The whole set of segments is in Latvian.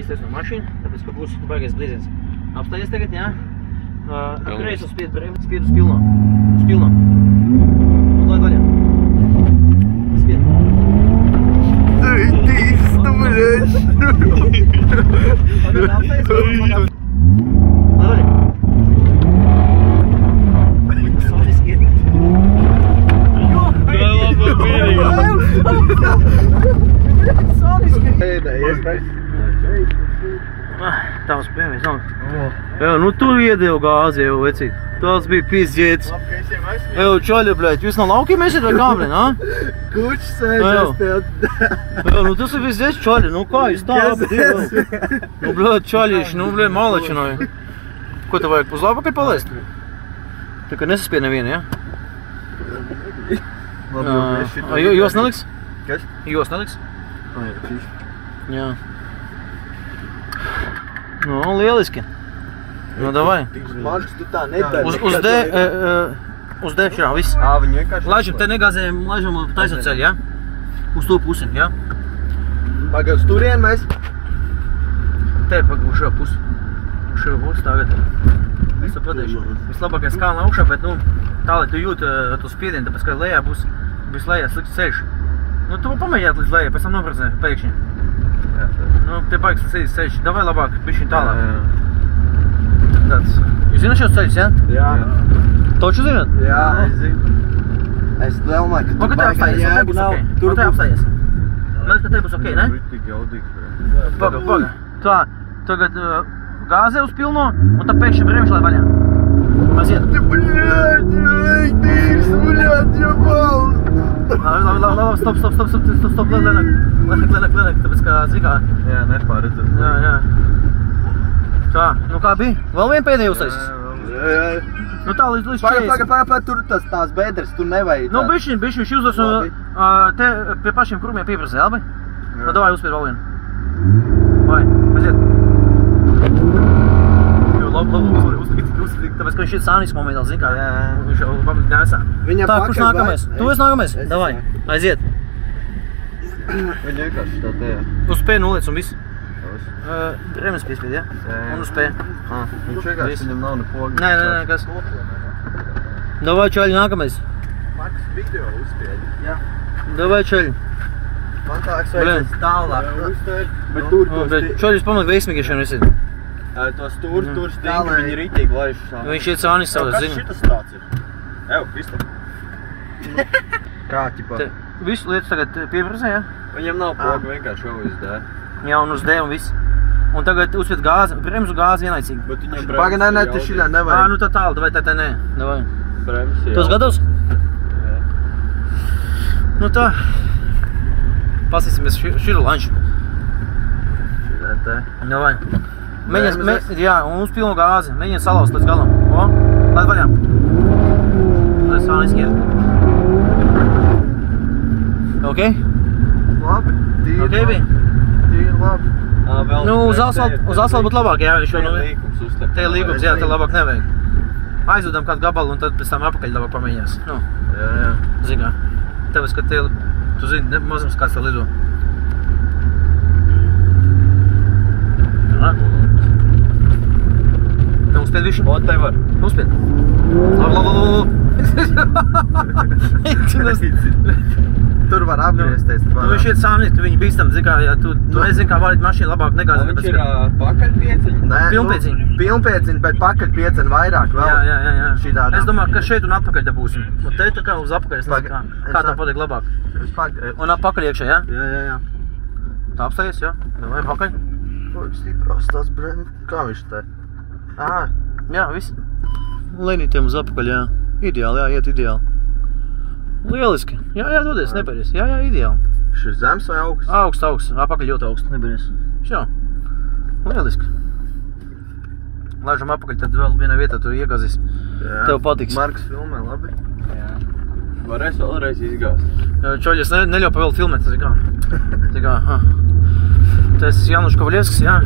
izties no mašīna, tāpēc, ka būs baigais blīziens. Apstājies tagad, jā? Kreis uz spiedu uz pilno. Uz pilno. Un laid vaļā. Spiedu. Tīs, tu bļeļ! Apstājies, laid vaļā. Soniski iet. Tā labā mierīga! Soniski! Tavs piemies, nav? Jā, nu tu iedēvu gāzi jau, vecīt. Tas bija pizdzietis. Jau, čaļi, bļēt, jūs no laukiem esat vai kā, bļēt, ha? Kučs sēžas tev. Jā, nu tas ir pizdzietis, čaļi, nu kā jūs tā abi divi? Nu, bļēt, čaļīši, nu, bļēt, malačinoji. Ko tev vajag, uz labākai palaist? Tā kā nesaspied nevienu, ja? Jos neliks? Kas? Jos neliks? Jā. Nu, lieliski. Nu, davai. Marks, tu tā nedari. Uz D šā, viss. Viņi vienkārši... Laižam, te negāzējam, laižam taisot ceļu, ja? Uz to pusi, ja? Pagad uz turien mēs? Te pagad uz šo pusi. Uz šo pusi tagad. Es to padēšu. Vislabākais kalna augšā, bet, nu, tā, lai tu jūti to spiedienu, tāpēc, ka lejā būs lejā slikts ceļš. Nu, tu pamēģināt līdz lejā, pēc tam nopracē, pēkšņi. Nu, te baigs slikts ceļš. Davai labāk, bišķiņ tālāk. Tāds. Jūs zināt šos ceļus, ja? Jā. Toču zināt? Jā, es zinu. Es domāju, ka tu baigā jēgu nav. Tur te apstājies. Man ka te būs ok, ne? Tik jaudīgs. Paga. Tā, tagad gāze uz pilno, un tā pēkšņi bremšu lai vaļā. Aiziet. Bļēt, tīrs, bļēt, jebal! Labi, stop, Lenāk, tāpēc kā zikā. Jā, nepāredzam. Jā. Tā, nu kā bija? Vēl vien pēdējā uztaisīs? Jā. Nu tā, līdz 40. Pagaid, tur tās bedres, tur nevajag. Nu, bišķiņ uzdos un te pie pašiem krūmiem pieprasē, labi? Nu, davai uzspied vēl vienu. Vai, aiziet. Uzspied, tāpēc, ka viņš ir sānis momentā, zin kā? Viņš jau pamīt nesā. Tā, kurš nākamais? Tu esi nākamais? Davai, aiziet. Viņa vienkārši tā tajā. Uz P noliec un viss. Remes piespied, ja? Un uz P. Viņš vienkārši viņam nav ne pogi. Nē, kas? Davai, čaļi, nākamais. Maks video uzspied. Jā. Davai, čaļi. Man tāks vajadzēs tālāk. Bet tur čaļi, pamat veiksmīgiešanu esi. Tos tur stingi, viņi ritīgi laiši šā. Viņš iet sānis savas, zinu. Kas šitas tāds ir? Evo, Kristap. Kā, ķipā? Visu lietas tagad pieprasē, ja? Viņam nav poga, vienkārši jau uz D. Jā, un uz D un viss. Un tagad uzspied gāzi, bremzu gāzi vienlaicīgi. Bet viņam bremz. Paga, nē, te šitā nevajag. Nu tā tālu, vai tā nē. Davai. Bremz, jā. Tu esi gatavs? Jā. Nu tā. Pasīsimies širu lanšu. Šitā te. Davai. Jā, un uz pilnu gāzi. Mēģini salauzt līdz galam. O, laid vaļā. Tā ir sāniski iet. Ok? Labi. Ok bija? Tīri labi. Nu, uz asfaltu būtu labāk, jā. Te ir līgums uztver. Te ir līgums, jā, te labāk nevajag. Aizvedam kādu gabalu un tad pēc tam apakaļ labāk pamēģinās. Nu, Jā. zini kā. Tāpēc, ka te, tu zini, mazams kāds te lido. Jā. Te uzspied višķi? O, te var. Uzspied. Labi. Tur var apgriezties. Nu, viņš iet sānīt, ka viņi bīstam, zini kā, ja tu nezini, kā vadīt mašīnu labāk negāzi. Viņš ir pakaļpieciņi? Nē, Pilnpieciņi. Pilnpieciņi, bet pakaļpieciņi vairāk vēl. Jā. Šitādām. Es domāju, ka šeit un atpakaļ dabūsim. Un te tā kā uz apakaļ, es nezinu, kā tā patīk labāk. Un apakaļ iekšā, jā? Jā. Tā apstājies, jā? Vai apakaļ? Stiprās tās bremz. Kā viņš te? Jā, viss. Lenītiem uz apakaļ, jā. Ideāli, jā, iet ideāli. Lieliski. Jā, dodies, neberies. Jā, ideāli. Šis ir zems vai augsts? Augsts. Apakaļ ļoti augsts, neberies. Šā. Lieliski. Laižam apakaļ, tad vēl vienā vietā tu iegāzīs. Tev patiks. Marks filmē labi. Jā. Varēs vēlreiz izgāzt. Čoļi, es neļauju vēl filmēt, tā kā. Tas Januš Kovalievskis, jā.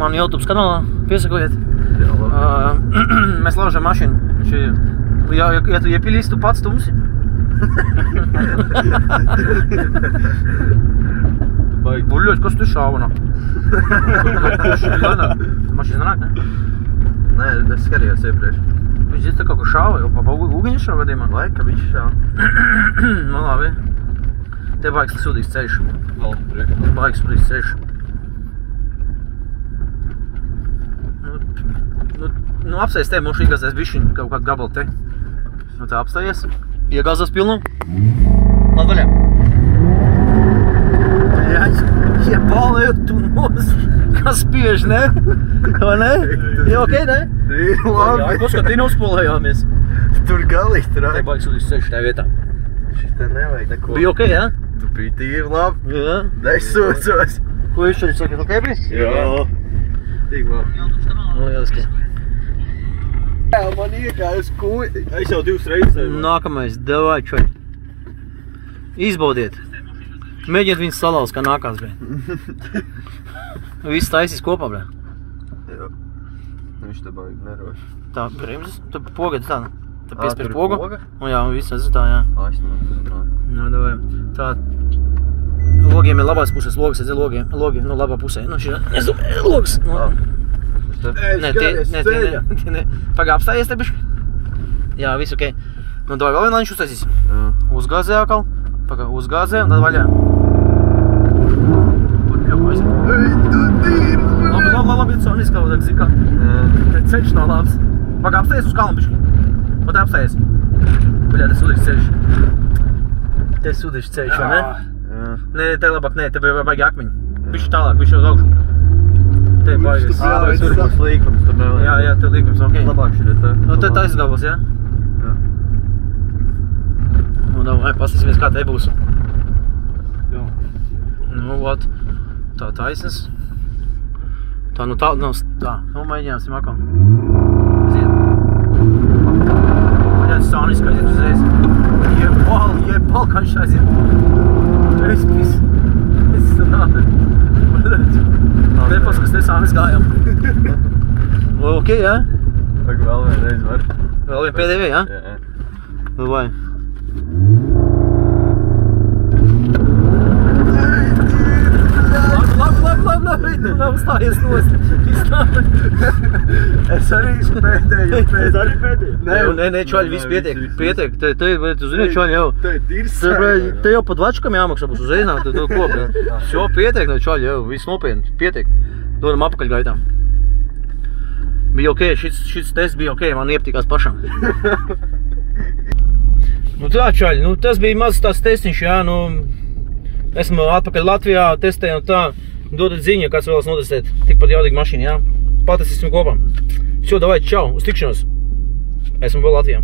Man YouTube kanālā piesakojiet. Jā, labi. Mēs laužam mašīnu. Ja tu iepilīsi, tu pats tumsi. Buļļoķi, kas tu šāvana? Kurš ir jānāk? Mašīna nāk, ne? Nē, es skatījos iepriekš. Viņš te kaut ko šāva, jau pa ūgiņu šāva gadījumā? Laika viņš šāva. Nu labi. Te baigs sūdīgs ceļš. Vēl priekš. Baigs sūdīgs ceļš. Nu apstājies te, mums iegāzēs bišķiņ kaut kādu gabalu te. Nu tā apstājies. Iegāzās pilnu. Labi, vaļā. Jebāli, tu nos, kas spiež, ne? Vai ne? Jā, ok, ne? Labi. Jā, paskat, neuzpolējāmies. Tur galīgi tur Te baigs sūdīgs ceļš tajā vietā. Šitā nevajag neko. Bija ok, jā? Tu biji tīri labi. Jā. Nesūcos. Ko viņš šodien saka, ok bija? Jā. Tik labi. Nu, lieliski. Jā, man iekāja uz kuģi. Es jau 2 reizes. Nākamais, davai čoļ. Izbaudiet. Mēģiniet viņus salauz, kā nākās, bre. Viss taisīs kopā, bre. Jā. Viņš te baigi neroši. Tā, bremzes, tu pogad tā. Tā piespiež tur ir pogu. poga? Un jā, un viss tas tā, jā. Es nezināju. Nu, davai. Tā. Logiem ir labās puses, logas, redzi, logi, nu, labā pusē. Nu, šī, es domāju, logas. Nu. Nē, tie. Pagā apstājies te bišķi. Jā, viss ok. Nu, davai vēl vienā viņš uztaisīs. Jā. Uzgāzē atkal. Pagā, uzgāzē un tad vaļā. Jau ko aiziet. Ei, tu tīri! Labi, Soni izkaudāk, zin kā. Te ceļš nav labs. Pagā apstājies uz kalnu bišķi. Un te apstājies. Baļā, te sūdīgs ceļš. Te sūdīgs ceļš, vai ne? Jā. Nē, te labāk, nē, te baigi akmeņi. Bišķi tālāk, bišķi uz augšu. Te baigi. Bet tur būs līkums, tur nevajag. Jā, te līkums, ok. Labāk šī te. Nu, te taisgabals, jā? Jā. Nu, davai, pastīsimies, kā te būs. Jā. Nu, vat. Tā taisnes. Tā, nu tā, nu, tā. Nu, mēģināsim atkal. Aiziet. Jā, Sonis, kā aiziet uzreiz. Jebal, kā viņš aiziet. Es pis. Es nādu. Nepaskas, te Sonis gājām. Ok, jā? Tagad vēl vienreiz var. Vēl vien PDV, jā? Jā. Nu, vai? Labi, tu nav stājies nost. Es arī esmu pēdēju. Es arī pēdēju. Nē, čaļi, viss pietiek. Pietiek. Te, tu zini, čaļi jau. Te ir sēja. Te jau pa dvačkam jāmaksā būs uz eiznāk, tu kopi. Šo pietiek, no čaļi jau, viss nopietni. Pietiek. Dodam apakaļ gaitām. Bija ok, šis tests bija ok, man iepatikās pašam. Nu tā, čaļi, nu tas bija mazs tās testiņš, jā, nu. Esmu atpakaļ Latvijā, testēju un tā. Dodat ziņu, ja kāds vēlas notestēt. Tikpat jaudīga mašīna, jā. Patestīsim kopā. Šo, davai, čau, uz tikšanos. Esmu vēl Latvijā.